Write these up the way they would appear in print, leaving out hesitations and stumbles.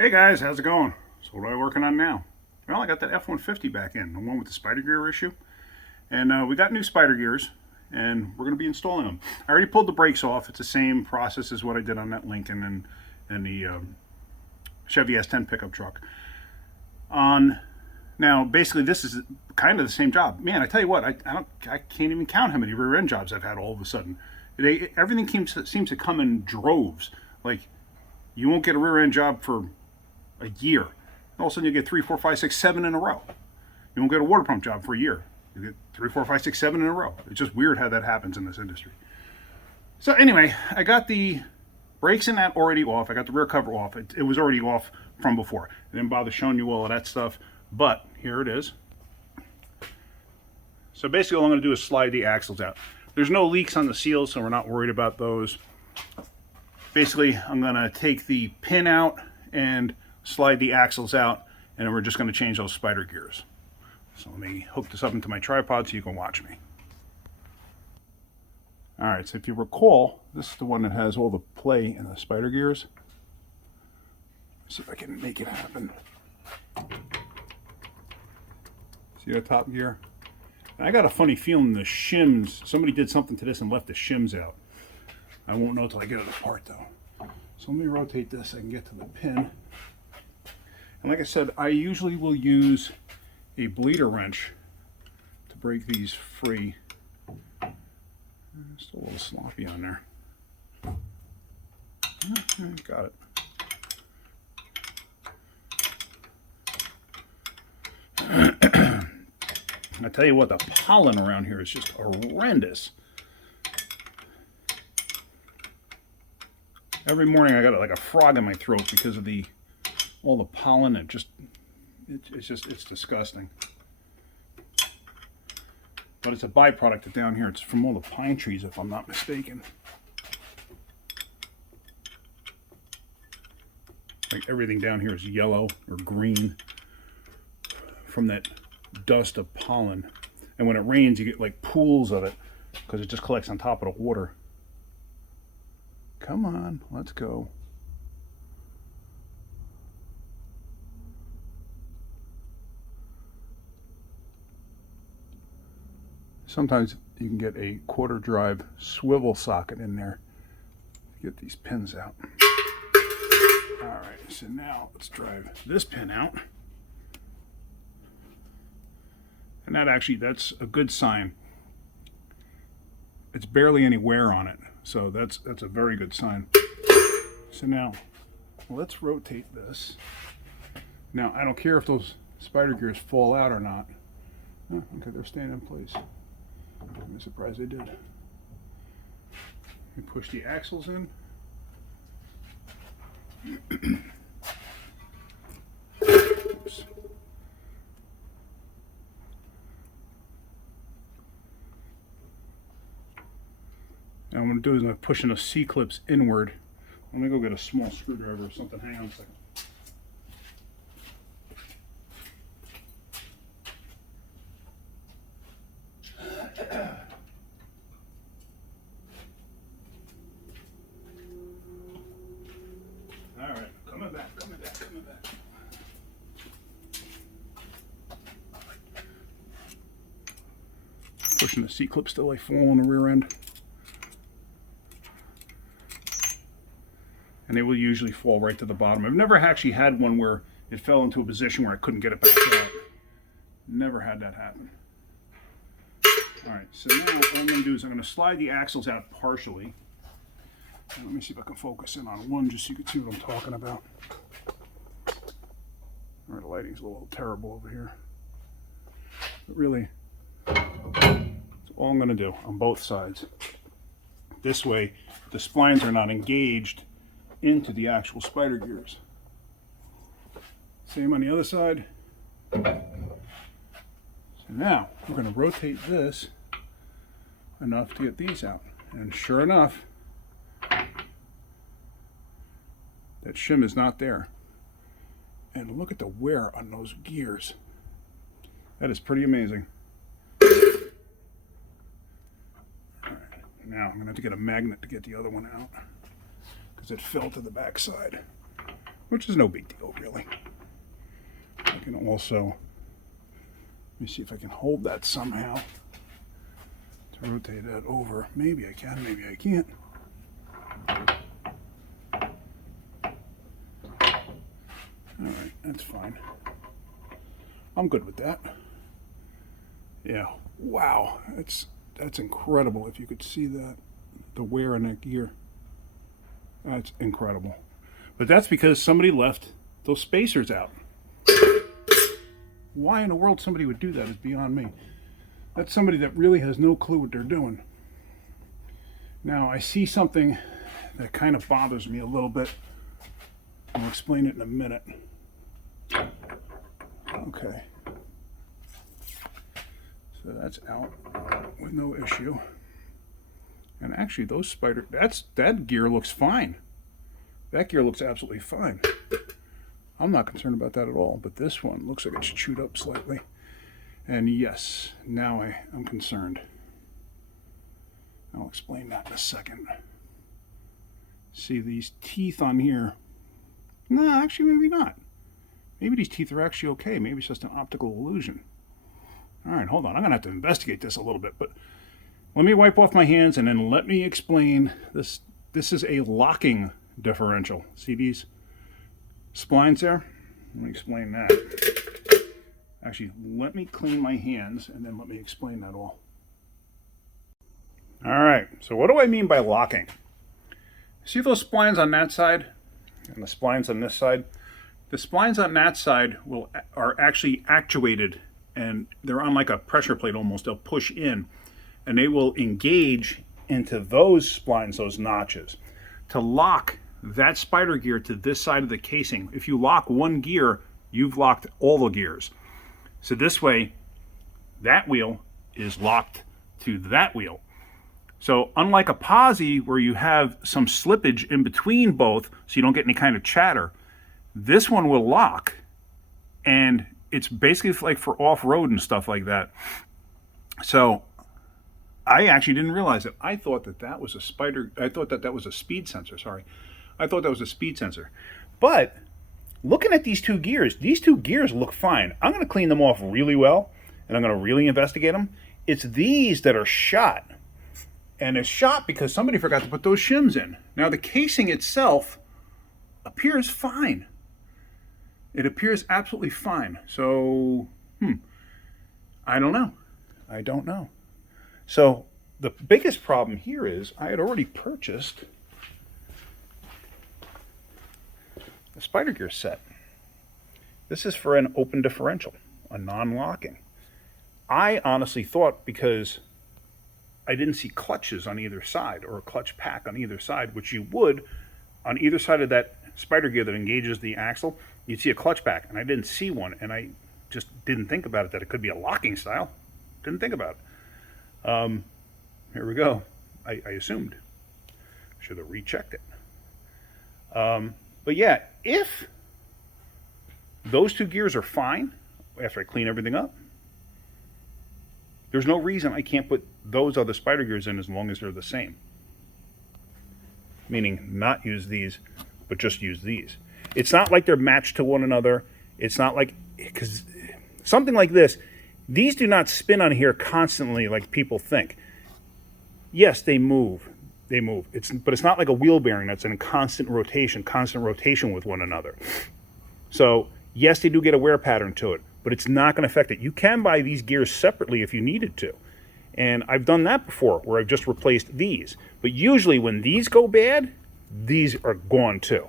Hey guys, how's it going? So what am I working on now? Well, I got that F-150 back in, the one with the spider gear issue. And we got new spider gears, and we're going to be installing them. I already pulled the brakes off. It's the same process as what I did on that Lincoln and the Chevy S10 pickup truck. On Now, basically, this is kind of the same job. Man, I tell you what, I can't even count how many rear end jobs I've had all of a sudden. Everything seems to come in droves. Like, you won't get a rear end job for a year. All of a sudden, you get 3, 4, 5, 6, 7 in a row. You won't get a water pump job for a year. You get 3, 4, 5, 6, 7 in a row. It's just weird how that happens in this industry. So anyway, I got the brakes in that already off. I got the rear cover off. It was already off from before. I didn't bother showing you all of that stuff, but here it is. So basically all I'm going to do is slide the axles out. There's no leaks on the seals, so we're not worried about those. Basically, I'm going to take the pin out and slide the axles out, and then we're just going to change those spider gears. So let me hook this up into my tripod so you can watch me. Alright, so if you recall, this is the one that has all the play in the spider gears. Let's see if I can make it happen. See that top gear? And I got a funny feeling the shims, somebody did something to this and left the shims out. I won't know until I get it apart though. So let me rotate this so I can get to the pin. And like I said, I usually will use a bleeder wrench to break these free. Still a little sloppy on there. Got it. I tell you what, the pollen around here is just horrendous. Every morning I got like a frog in my throat because of all the pollen. It's disgusting. But it's a byproduct of down here. It's from all the pine trees, if I'm not mistaken. Like everything down here is yellow or green from that dust of pollen. And when it rains, you get like pools of it because it just collects on top of the water. Come on, let's go. Sometimes you can get a quarter drive swivel socket in there to get these pins out. Alright, so now let's drive this pin out. And that's a good sign. It's barely any wear on it, so that's a very good sign. So now, let's rotate this. Now, I don't care if those spider gears fall out or not. Oh, okay, they're staying in place. I'm surprised they did. We push the axles in. Oops. Now what I'm going to do is I'm pushing the C-clips inward. Let me go get a small screwdriver or something. Hang on a second. Alright, coming back. Pushing the C-clips till they fall on the rear end. And they will usually fall right to the bottom. I've never actually had one where it fell into a position where I couldn't get it back out. Never had that happen. Alright, so now what I'm going to do is I'm going to slide the axles out partially. And let me see if I can focus in on one just so you can see what I'm talking about. Alright, the lighting's a little terrible over here. But really, that's all I'm going to do on both sides. This way, the splines are not engaged into the actual spider gears. Same on the other side. So now we're going to rotate this enough to get these out. And sure enough, that shim is not there. And look at the wear on those gears. That is pretty amazing. Alright, now I'm going to have to get a magnet to get the other one out, because it fell to the back side. which is no big deal, really. I can also, let me see if I can hold that somehow to rotate that over. Maybe I can, maybe I can't. Alright, that's fine. I'm good with that. Yeah, wow, that's incredible. If you could see that, the wear on that gear. That's incredible. But that's because somebody left those spacers out. Why in the world somebody would do that is beyond me. That's somebody that really has no clue what they're doing. Now, I see something that kind of bothers me a little bit. I'll explain it in a minute. Okay. So that's out with no issue. And actually those that gear looks fine. That gear looks absolutely fine. I'm not concerned about that at all, but this one looks like it's chewed up slightly. And yes, now I'm concerned. I'll explain that in a second. See these teeth on here. No, actually maybe not. Maybe these teeth are actually okay. Maybe it's just an optical illusion. All right, hold on. I'm going to have to investigate this a little bit, but let me wipe off my hands and then let me explain this. This is a locking differential. See these splines there? Let me explain that. Actually, let me clean my hands and then let me explain that all. All right, so what do I mean by locking? See those splines on that side and the splines on this side? The splines on that side are actually actuated, and they're on like a pressure plate almost. They'll push in, and they will engage into those splines, those notches, to lock that spider gear to this side of the casing. If you lock one gear, you've locked all the gears. So this way, that wheel is locked to that wheel. So unlike a posi where you have some slippage in between both, so you don't get any kind of chatter, this one will lock, and it's basically like for off-road and stuff like that. So I actually didn't realize it. I thought that was a that was a speed sensor, sorry. I thought that was a speed sensor. But looking at these two gears look fine. I'm going to clean them off really well, and I'm going to really investigate them. It's these that are shot. And it's shot because somebody forgot to put those shims in. Now the casing itself appears fine. It appears absolutely fine. So, I don't know. I don't know. So the biggest problem here is I had already purchased a spider gear set. This is for an open differential, a non-locking. I honestly thought, because I didn't see clutches on either side or a clutch pack on either side, which you would on either side of that spider gear that engages the axle, you'd see a clutch pack, and I didn't see one, and I just didn't think about it, that it could be a locking style. Didn't think about it. Here we go. I assumed. Should have rechecked it. But yeah, if those two gears are fine after I clean everything up, there's no reason I can't put those other spider gears in as long as they're the same. Meaning not use these, but just use these. It's not like they're matched to one another. It's not like, because something like this, these do not spin on here constantly like people think. Yes, they move. They move. But it's not like a wheel bearing that's in constant rotation with one another. So yes, they do get a wear pattern to it, but it's not going to affect it. You can buy these gears separately if you needed to. And I've done that before, where I've just replaced these. But usually when these go bad, these are gone too.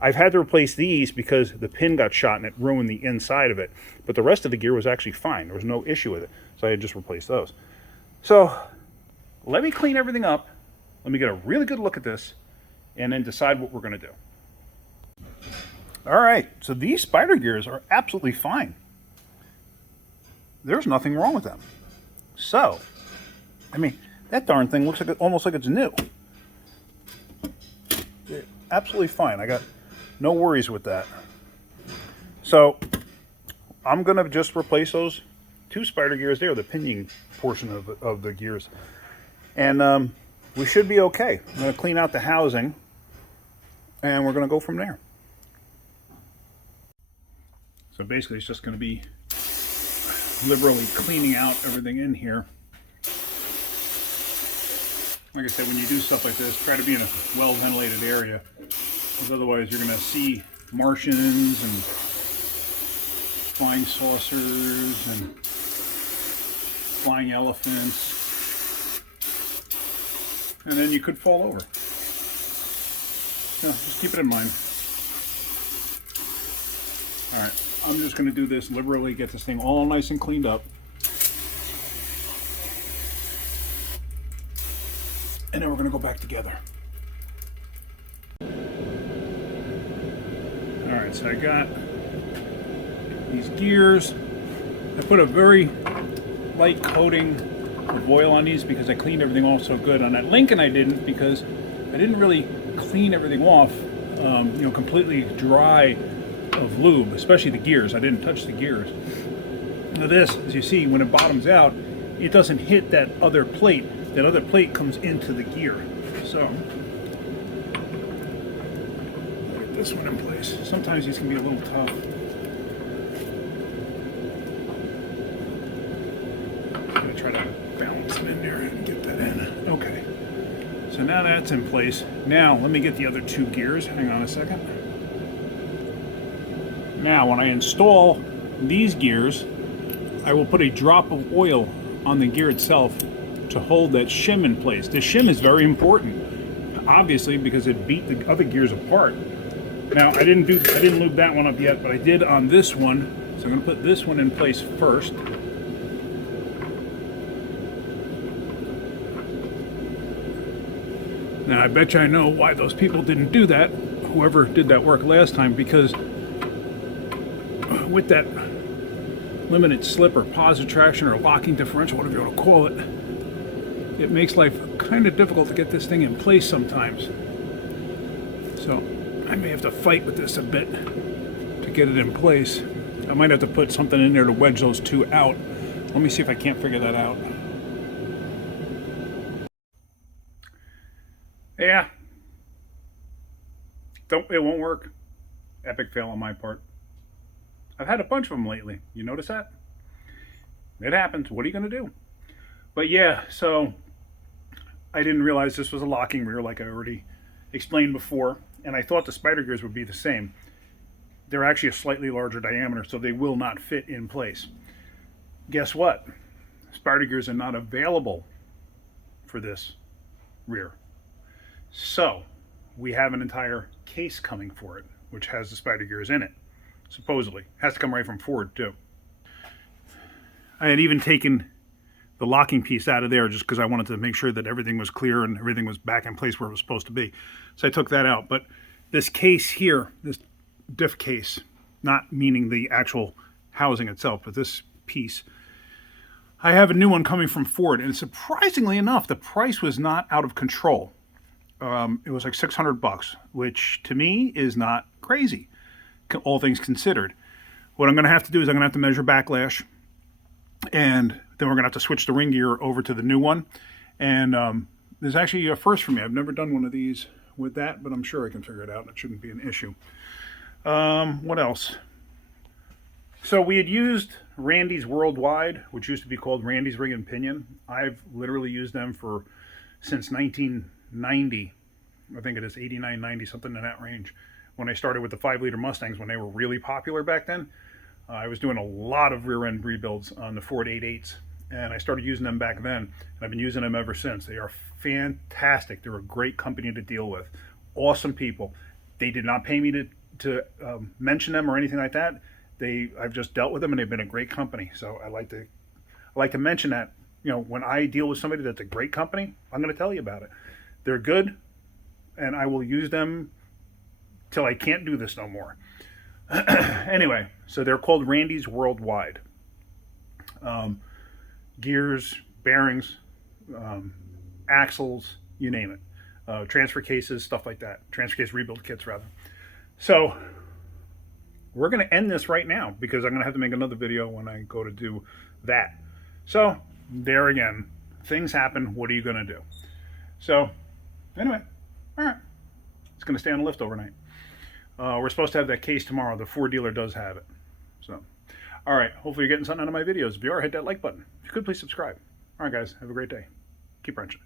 I've had to replace these because the pin got shot and it ruined the inside of it. But the rest of the gear was actually fine. There was no issue with it. So I had just replaced those. So let me clean everything up. Let me get a really good look at this and then decide what we're going to do. All right, so these spider gears are absolutely fine. There's nothing wrong with them. So, I mean, that darn thing looks like almost like it's new. They're absolutely fine. I got no worries with that. So, I'm going to just replace those two spider gears there, the pinion portion of the gears. And we should be okay. I'm going to clean out the housing, and we're going to go from there. So basically it's just going to be liberally cleaning out everything in here. Like I said, when you do stuff like this, try to be in a well-ventilated area, because otherwise you're going to see Martians and flying saucers and flying elephants, and then you could fall over. So just keep it in mind. Alright, I'm just going to do this liberally, get this thing all nice and cleaned up. And then we're going to go back together. Alright, so I got these gears. I put a very light coating of oil on these because I cleaned everything off so good. On that Lincoln I didn't, because I didn't really clean everything off, completely dry of lube, especially the gears. I didn't touch the gears. Now this, as you see, when it bottoms out, it doesn't hit that other plate. That other plate comes into the gear. So, get this one in place. Sometimes these can be a little tough. I'm going to try to balance it in there and get that in. Okay. So now that's in place. Now, let me get the other two gears. Hang on a second. Now, when I install these gears, I will put a drop of oil on the gear itself to hold that shim in place. The shim is very important, obviously, because it beat the other gears apart. Now, I didn't lube that one up yet, but I did on this one. So I'm going to put this one in place first. Now, I bet you I know why those people didn't do that, whoever did that work last time, because with that limited slip or positive traction or locking differential, whatever you want to call it, it makes life kind of difficult to get this thing in place sometimes. So I may have to fight with this a bit to get it in place. I might have to put something in there to wedge those two out. Let me see if I can't figure that out. Yeah. It won't work. Epic fail on my part. I've had a bunch of them lately. You notice that? It happens. What are you going to do? But yeah, so I didn't realize this was a locking rear like I already explained before, and I thought the spider gears would be the same. They're actually a slightly larger diameter, so they will not fit in place. Guess what? Spider gears are not available for this rear. So we have an entire case coming for it, which has the spider gears in it, supposedly. It has to come right from Ford, too. I had even taken the locking piece out of there just because I wanted to make sure that everything was clear and everything was back in place where it was supposed to be. So I took that out. But this case here, this diff case, not meaning the actual housing itself, but this piece, I have a new one coming from Ford. And surprisingly enough, the price was not out of control. It was like $600, which to me is not crazy, all things considered. What I'm going to have to do is I'm going to have to measure backlash, and then we're going to have to switch the ring gear over to the new one. And there's actually a first for me. I've never done one of these with that, but I'm sure I can figure it out, and it shouldn't be an issue. What else? So we had used Randy's Worldwide, which used to be called Randy's Rig and Pinion. I've literally used them since 1990. I think it is 89, 90, something in that range. When I started with the 5-liter Mustangs, when they were really popular back then, I was doing a lot of rear end rebuilds on the Ford 88s, and I started using them back then, and I've been using them ever since. They are fantastic. They're a great company to deal with. Awesome people. They did not pay me to mention them or anything like that. I've just dealt with them, and they've been a great company. So I like to mention that. When I deal with somebody that's a great company, I'm going to tell you about it. They're good, and I will use them till I can't do this no more. Anyway, so they're called Randy's Worldwide. Gears, bearings, axles, you name it. Transfer cases, stuff like that. Transfer case rebuild kits, rather. So we're going to end this right now because I'm going to have to make another video when I go to do that. So there again, things happen. What are you going to do? So anyway, all right. It's going to stay on the lift overnight. We're supposed to have that case tomorrow. The Ford dealer does have it. So, all right. Hopefully you're getting something out of my videos. If you are, hit that like button. If you could, please subscribe. All right, guys. Have a great day. Keep wrenching.